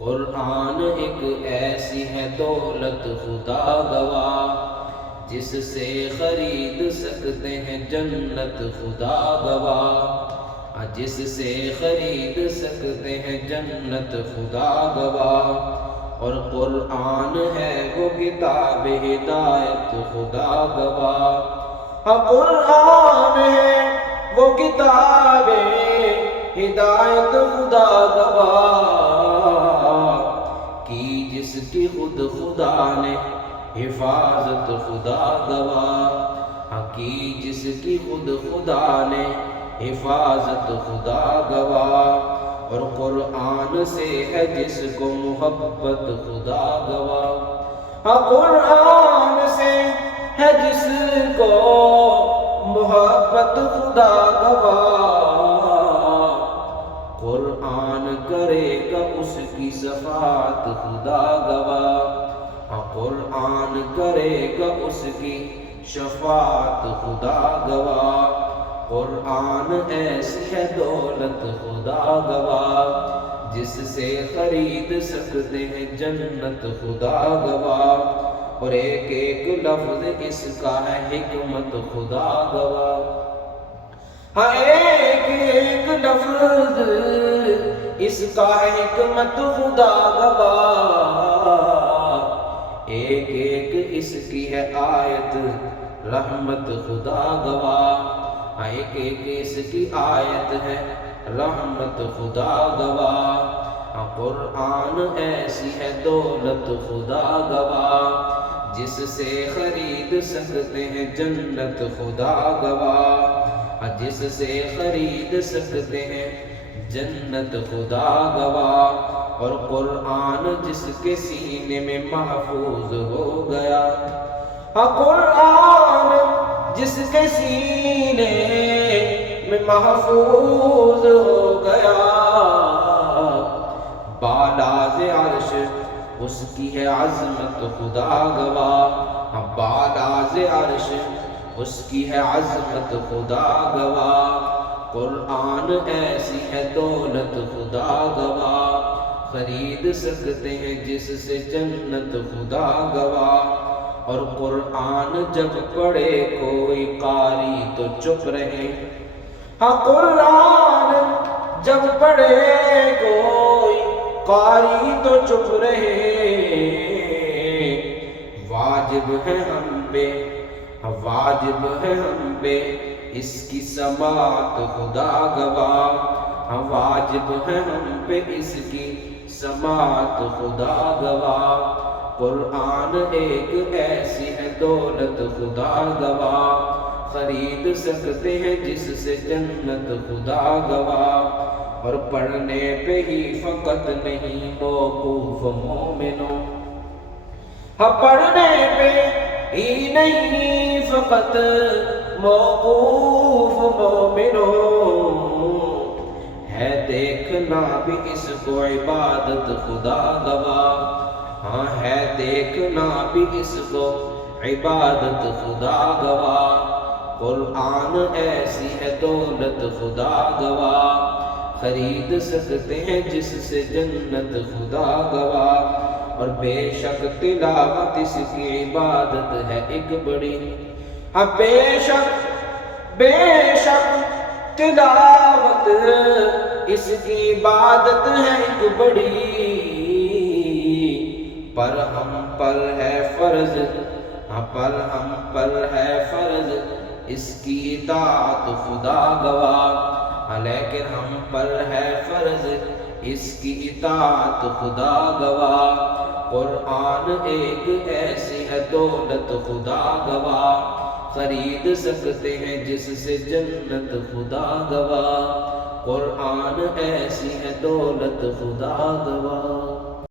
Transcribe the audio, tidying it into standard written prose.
قرآن ایک ایسی ہے دولت خدا گواہ، جس سے خرید سکتے ہیں جنت خدا گواہ، جس سے خرید سکتے ہیں جنت خدا گواہ۔ اور قرآن ہے وہ کتاب ہدایت خدا گواہ، قرآن ہے وہ کتاب ہدایت خدا گواہ، کی جس کی خود خدا نے حفاظت خدا گواہ، کی جس کی خود خدا نے حفاظت خدا گواہ۔ اور قرآن سے ہے جس کو محبت خدا گواہ، قرآن سے ہے جس کو محبت خدا گواہ، قرآن کرے گا اس کی شفاعت خدا گواہ، قرآن کرے گا اس کی شفاعت خدا گواہ۔ قرآن ایسی ہے دولت خدا گواہ، جس سے خرید سکتے ہیں جنت خدا گواہ، اور ایک ایک لفظ اس کا ہے حکمت خدا گواہ، ایک ایک لفظ اس کا ہے حکمت خدا گواہ، ایک ایک اس کی ہے آیت رحمت خدا گواہ، ایک ایک اس کی آیت ہے رحمت خدا گواہ۔ قرآن ایسی ہے دولت خدا گواہ، جس سے خرید سکتے ہیں جنت خدا گواہ، جس سے خرید سکتے ہیں جنت خدا گواہ۔ اور قرآن جس کے سینے میں محفوظ ہو گیا، قرآن جس کے سینے میں محفوظ ہو گیا، بالاز عرش اس کی ہے عظمت خدا گواہ، بالاز عرش اس کی ہے عظمت خدا گواہ۔ قرآن ایسی ہے دولت خدا گواہ، خرید سکتے ہیں جس سے جنت خدا گواہ۔ اور قرآن جب پڑھے کوئی قاری تو چپ رہے، قرآن جب پڑھے کوئی قاری تو چپ رہے، واجب ہے ہم پہ، واجب ہے ہم پہ اس کی سماعت خدا گواہ، واجب ہے ہم پہ اس کی سماعت خدا گواہ۔ قرآن ایک ایسی ہے دولت خدا گواہ، خرید سکتے ہیں جس سے جنت خدا گواہ۔ اور پڑھنے پہ ہی فقط نہیں موقوف مومنوں، پڑھنے پہ ہی نہیں فقط موقوف مومنوں، ہے دیکھنا بھی اس کو عبادت خدا گواہ، ہے دیکھنا بھی اس کو عبادت خدا گواہ۔ قرآن ایسی ہے دولت خدا گواہ، خرید سکتے ہیں جس سے جنت خدا گواہ۔ اور بے شک تلاوت اس کی عبادت ہے ایک بڑی، بے شک تلاوت اس کی عبادت ہے ایک بڑی، پر ہم پر ہے فرض، پر ہم پر ہے فرض اس کی اطاعت خدا گواہ، لیکن ہم پر ہے فرض اس کی اطاعت خدا گواہ۔ قرآن ایک ایسی ہے دولت خدا گواہ، خرید سکتے ہیں جس سے جنت خدا گواہ۔ قرآن ایسی ہے دولت خدا گواہ۔